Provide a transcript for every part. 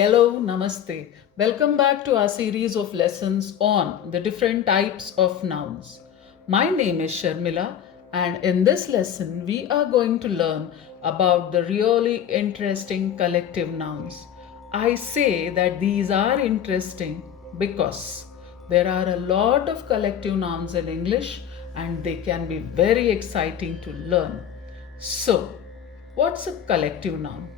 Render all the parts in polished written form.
Hello, Namaste. Welcome back to our series of lessons on the different types of nouns. My name is Sharmila, and in this lesson, we are going to learn about the really interesting collective nouns. I say that these are interesting because there are a lot of collective nouns in English and they can be very exciting to learn. So, what's a collective noun?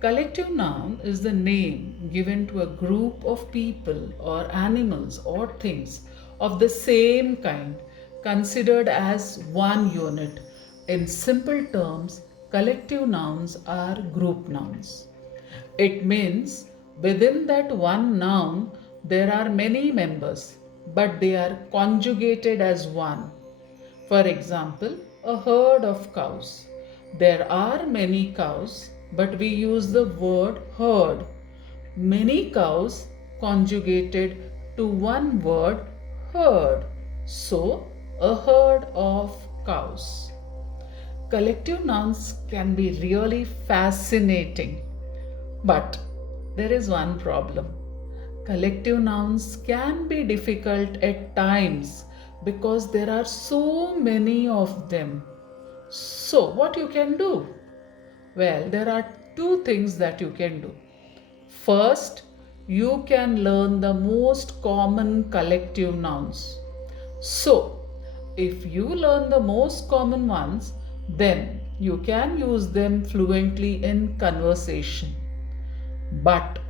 Collective noun is the name given to a group of people or animals or things of the same kind considered as one unit. In simple terms, collective nouns are group nouns. It means within that one noun there are many members, but they are conjugated as one. For example, a herd of cows. There are many cows, but we use the word herd. Many cows conjugated to one word herd. So, a herd of cows. Collective nouns can be really fascinating, but there is one problem. Collective nouns can be difficult at times because there are so many of them. So, what you can do? Well, there are two things that you can do. First, you can learn the most common collective nouns. So, if you learn the most common ones, then you can use them fluently in conversation. But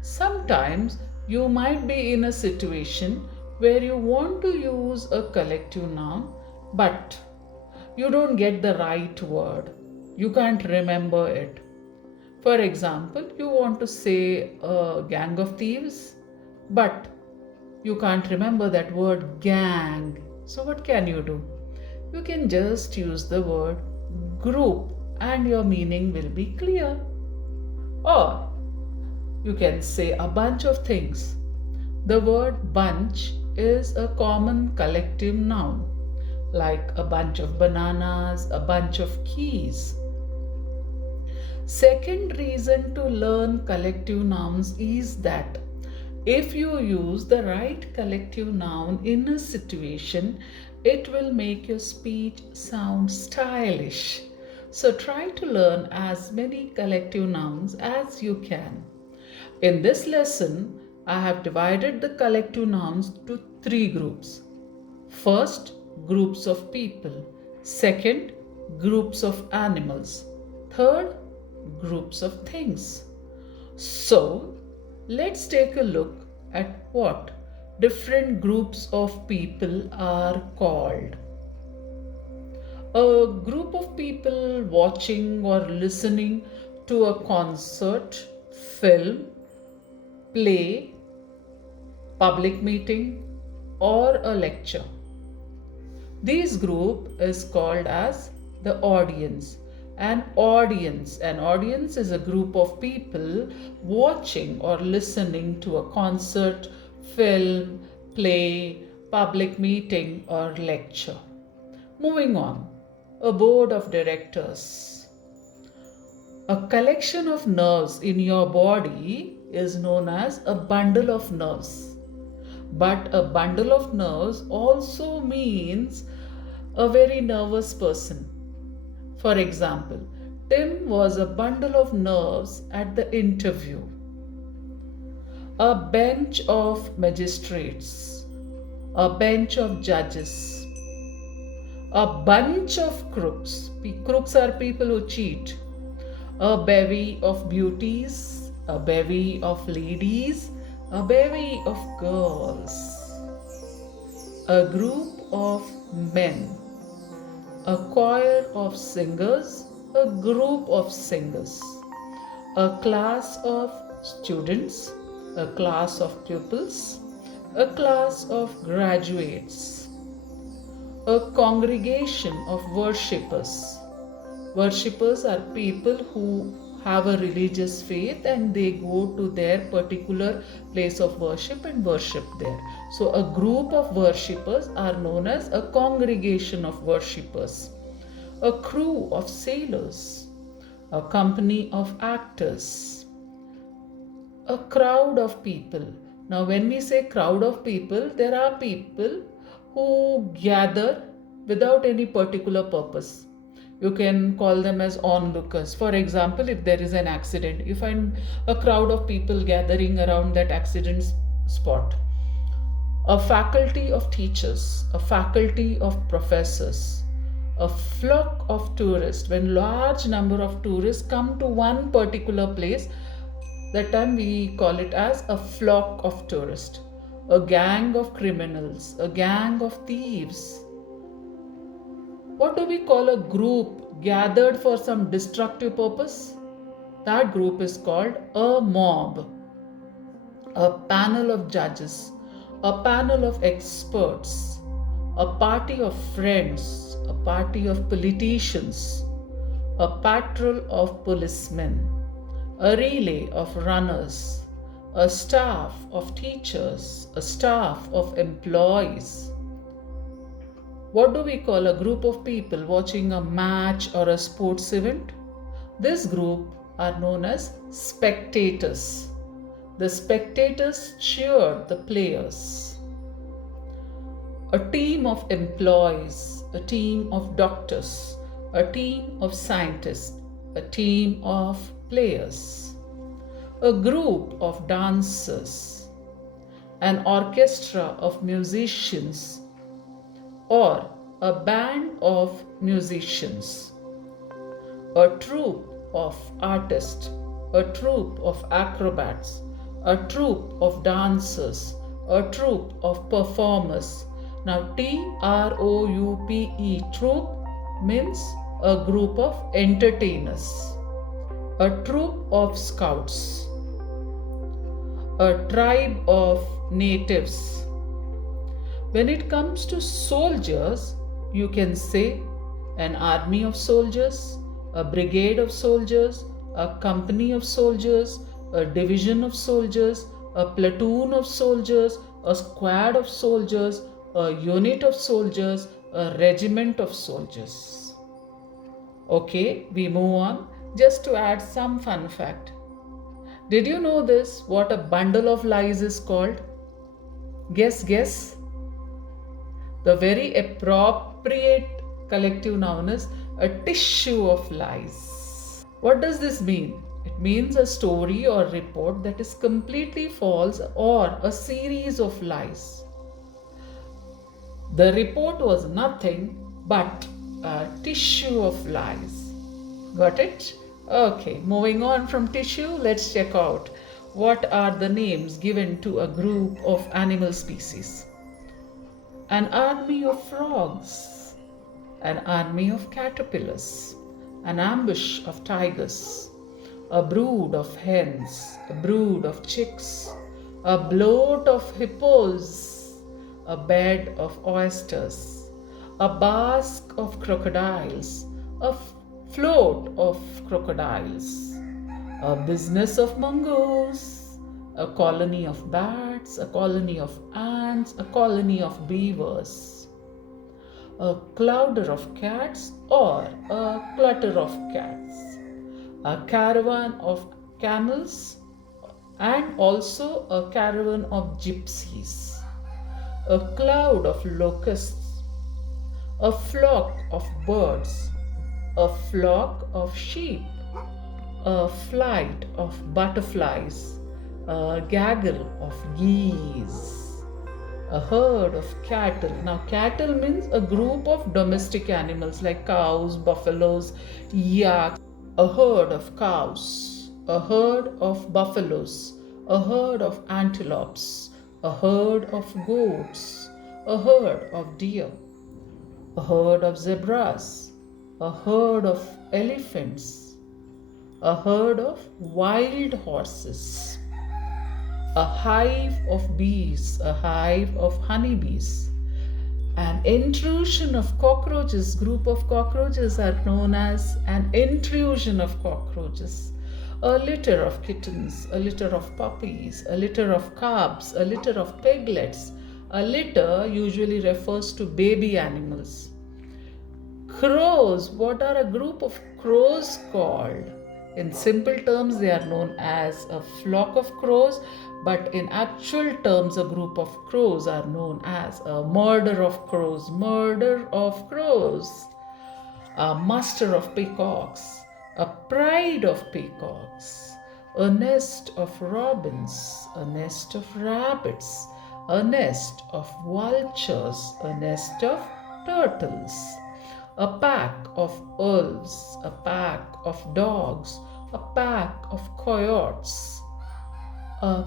sometimes you might be in a situation where you want to use a collective noun, but you don't get the right word. You can't remember it. For example, you want to say a gang of thieves, but you can't remember that word gang. So, what can you do? You can just use the word group and your meaning will be clear. Or you can say a bunch of things. The word bunch is a common collective noun, like a bunch of bananas, a bunch of keys. Second reason to learn collective nouns is that if you use the right collective noun in a situation, it will make your speech sound stylish. So try to learn as many collective nouns as you can. In this lesson, I have divided the collective nouns to three groups. First, groups of people. Second, groups of animals. Third, groups of things. So, let's take a look at what different groups of people are called. A group of people watching or listening to a concert, film, play, public meeting, or a lecture. This group is called as the audience. An audience is a group of people watching or listening to a concert, film, play, public meeting, or lecture. Moving on, a board of directors. A collection of nerves in your body is known as a bundle of nerves. But a bundle of nerves also means a very nervous person. For example, Tim was a bundle of nerves at the interview. A bench of magistrates, a bench of judges, a bunch of crooks. Crooks are people who cheat. A bevy of beauties, a bevy of ladies, a bevy of girls, a group of men, a choir of singers, a group of singers, a class of students, a class of pupils, a class of graduates, a congregation of worshippers. Worshippers are people who have a religious faith and they go to their particular place of worship and worship there. So, a group of worshippers are known as a congregation of worshippers, a crew of sailors, a company of actors, A crowd of people. Now, when we say crowd of people, there are people who gather without any particular purpose. You can call them as onlookers. For example, if there is an accident, you find a crowd of people gathering around that accident spot. A faculty of teachers, a faculty of professors, a flock of tourists. When large number of tourists come to one particular place, that time we call it as a flock of tourists. A gang of criminals, a gang of thieves. What do we call a group gathered for some destructive purpose? That group is called a mob. A panel of judges, a panel of experts, a party of friends, a party of politicians, a patrol of policemen, a relay of runners, a staff of teachers, a staff of employees. What do we call a group of people watching a match or a sports event? This group are known as spectators. The spectators cheered the players. A team of employees, a team of doctors, a team of scientists, a team of players, a group of dancers, an orchestra of musicians, or a band of musicians, a troupe of artists, a troupe of acrobats, a troupe of dancers, a troupe of performers. Now, TROUPE, troupe means a group of entertainers, a troop of scouts, a tribe of natives. When it comes to soldiers, you can say an army of soldiers, a brigade of soldiers, a company of soldiers, a division of soldiers, a platoon of soldiers, a squad of soldiers, a unit of soldiers, a regiment of soldiers. Okay, we move on. Just to add some fun fact. Did you know this? What a bundle of lies is called? Guess. The very appropriate collective noun is a tissue of lies. What does this mean? It means a story or report that is completely false or a series of lies. The report was nothing but a tissue of lies. Got it? Okay, moving on from tissue, let's check out what are the names given to a group of animal species. An army of frogs, an army of caterpillars, an ambush of tigers, a brood of hens, a brood of chicks, a bloat of hippos, a bed of oysters, a bask of crocodiles, a float of crocodiles, a business of mongoose, a colony of bats, a colony of ants, a colony of beavers, a clouder of cats or a clutter of cats, a caravan of camels, and also a caravan of gypsies, a cloud of locusts, a flock of birds, a flock of sheep, a flight of butterflies, a gaggle of geese, a herd of cattle. Now, cattle means a group of domestic animals like cows, buffaloes, yaks, a herd of cows, a herd of buffaloes, a herd of antelopes, a herd of goats, a herd of deer, a herd of zebras, a herd of elephants, a herd of wild horses, a hive of bees, a hive of honeybees. An intrusion of cockroaches, group of cockroaches are known as an intrusion of cockroaches. A litter of kittens, a litter of puppies, a litter of calves, a litter of piglets. A litter usually refers to baby animals. Crows, what are a group of crows called? In simple terms, they are known as a flock of crows, but in actual terms, a group of crows are known as a murder of crows. Murder of crows. A muster of peacocks, a pride of peacocks, a nest of robins, a nest of rabbits, a nest of vultures, a nest of turtles, a pack of wolves, a pack of dogs, a pack of coyotes, a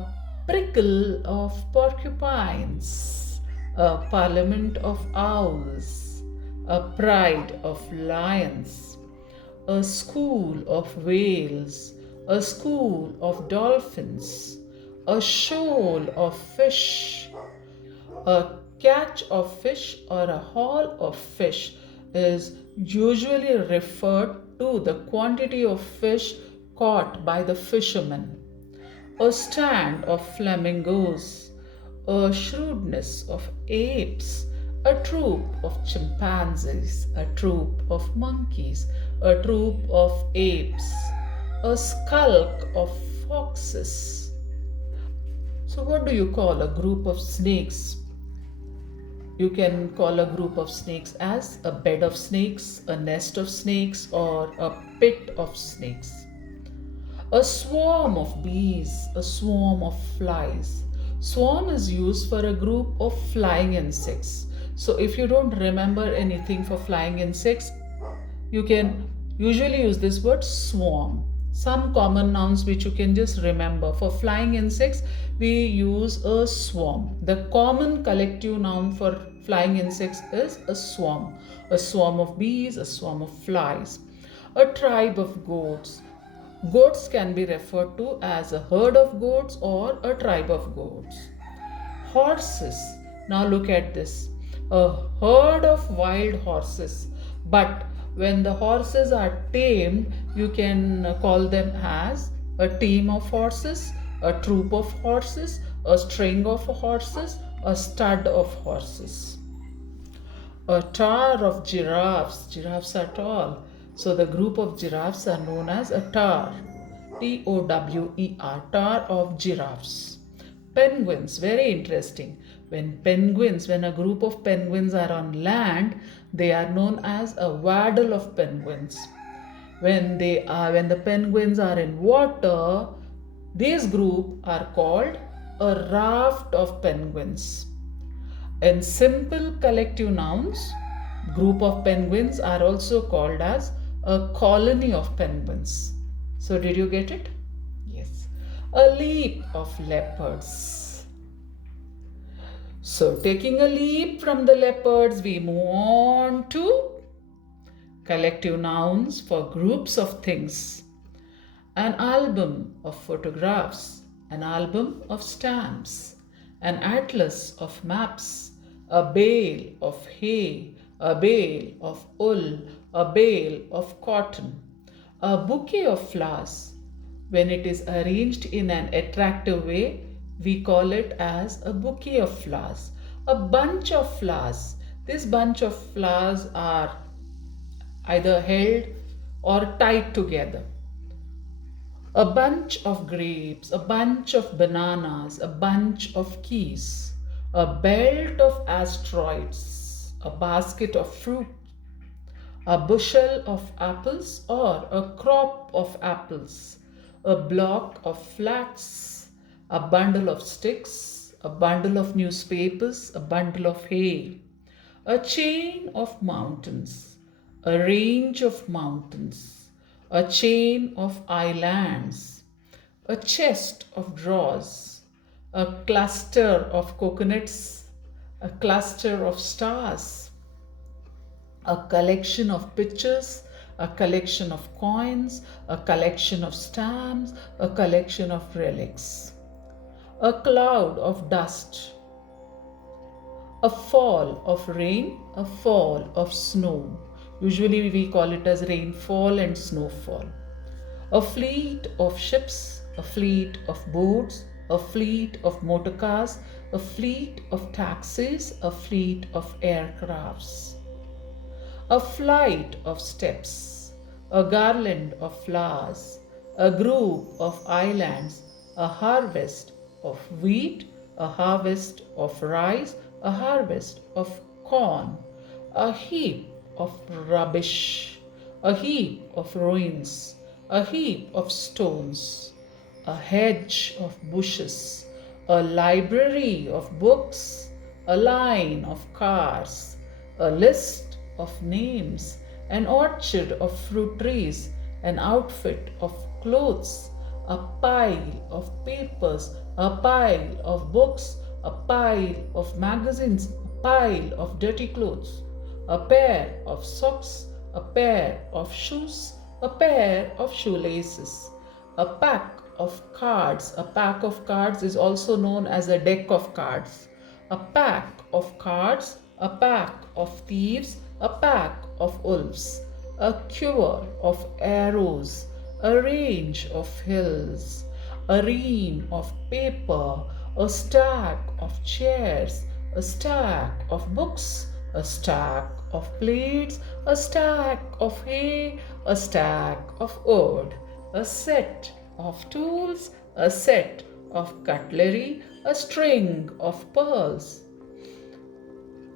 prickle of porcupines, a parliament of owls, a pride of lions, a school of whales, a school of dolphins, a shoal of fish, a catch of fish or a haul of fish is usually referred to the quantity of fish caught by the fishermen. A stand of flamingos, a shrewdness of apes, a troop of chimpanzees, a troop of monkeys, a troop of apes, a skulk of foxes. So, what do you call a group of snakes? You can call a group of snakes as a bed of snakes, a nest of snakes, or a pit of snakes. A swarm of bees, a swarm of flies. Swarm is used for a group of flying insects. So if you don't remember anything for flying insects, you can usually use this word swarm. Some common nouns which you can just remember. For flying insects, we use a swarm. The common collective noun for flying insects is a swarm. A swarm of bees, a swarm of flies. A tribe of goats. Goats can be referred to as a herd of goats or a tribe of goats. Horses. Now look at this. A herd of wild horses. But when the horses are tamed, you can call them as a team of horses, a troop of horses, a string of horses, a stud of horses. A tower of giraffes. Giraffes are tall. So the group of giraffes are known as a tower. Tower, tower of giraffes. Penguins, very interesting. When a group of penguins are on land, they are known as a waddle of penguins. When the penguins are in water, these group are called a raft of penguins. In simple collective nouns, group of penguins are also called as a colony of penguins. So did you get it? Yes. A leap of leopards. So taking a leap from the leopards, we move on to collective nouns for groups of things. An album of photographs, an album of stamps, an atlas of maps, a bale of hay, a bale of wool, a bale of cotton, a bouquet of flowers. When it is arranged in an attractive way, we call it as a bouquet of flowers. A bunch of flowers. This bunch of flowers are either held or tied together. A bunch of grapes, a bunch of bananas, a bunch of keys, a belt of asteroids, a basket of fruit, a bushel of apples or a crop of apples, a block of flax, a bundle of sticks, a bundle of newspapers, a bundle of hay, a chain of mountains, a range of mountains, a chain of islands, a chest of drawers, a cluster of coconuts, a cluster of stars, a collection of pictures, a collection of coins, a collection of stamps, a collection of relics, a cloud of dust, a fall of rain, a fall of snow. Usually we call it as rainfall and snowfall. A fleet of ships, a fleet of boats, a fleet of motor cars, a fleet of taxis, a fleet of aircrafts. A flight of steps, a garland of flowers, a group of islands, a harvest of wheat, a harvest of rice, a harvest of corn, a heap of rubbish, a heap of ruins, a heap of stones, a hedge of bushes, a library of books, a line of cars, a list of names, an orchard of fruit trees, an outfit of clothes, a pile of papers, a pile of books, a pile of magazines, a pile of dirty clothes, a pair of socks, a pair of shoes, a pair of shoelaces, a pack of cards. A pack of cards is also known as a deck of cards. A pack of cards, a pack of thieves, a pack of wolves, a quiver of arrows, a range of hills, a ream of paper, a stack of chairs, a stack of books, a stack of plates, a stack of hay, a stack of wood, a set of tools, a set of cutlery, a string of pearls.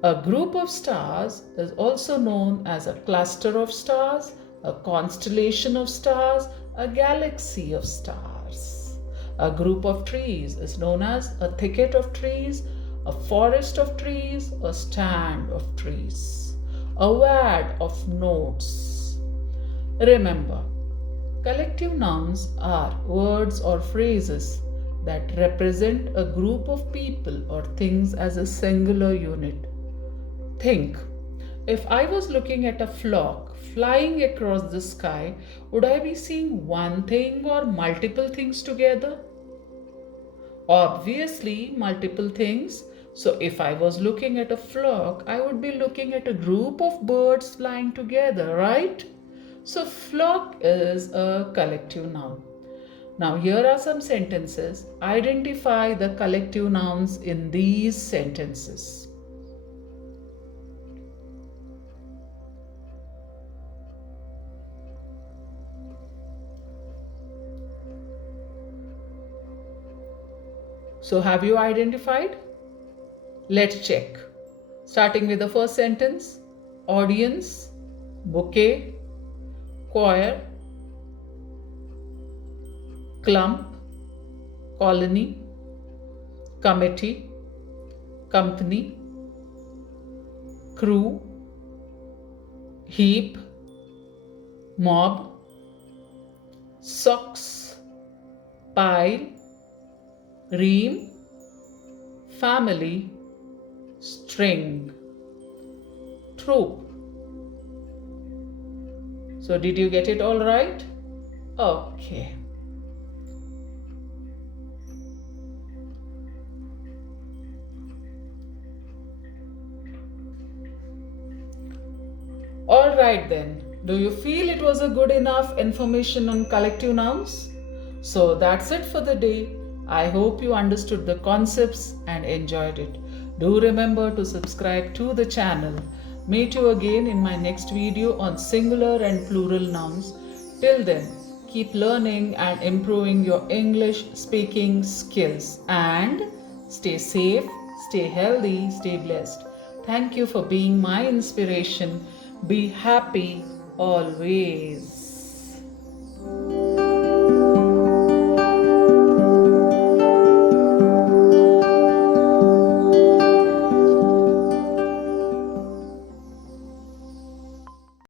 A group of stars is also known as a cluster of stars, a constellation of stars, a galaxy of stars. A group of trees is known as a thicket of trees, a forest of trees, a stand of trees, a wad of notes. Remember, collective nouns are words or phrases that represent a group of people or things as a singular unit. Think, if I was looking at a flock flying across the sky, would I be seeing one thing or multiple things together? Obviously, multiple things. So, if I was looking at a flock, I would be looking at a group of birds flying together, right? So, flock is a collective noun. Now, here are some sentences. Identify the collective nouns in these sentences. So, have you identified? Let's check. Starting with the first sentence: audience, bouquet, choir, clump, colony, committee, company, crew, heap, mob, socks, pile, ream, family, string, troop. So, did you get it all right? Okay. All right then. Do you feel it was a good enough information on collective nouns? So that's it for the day. I hope you understood the concepts and enjoyed it. Do remember to subscribe to the channel. Meet you again in my next video on singular and plural nouns. Till then, keep learning and improving your English speaking skills, and stay safe, stay healthy, stay blessed. Thank you for being my inspiration. Be happy always.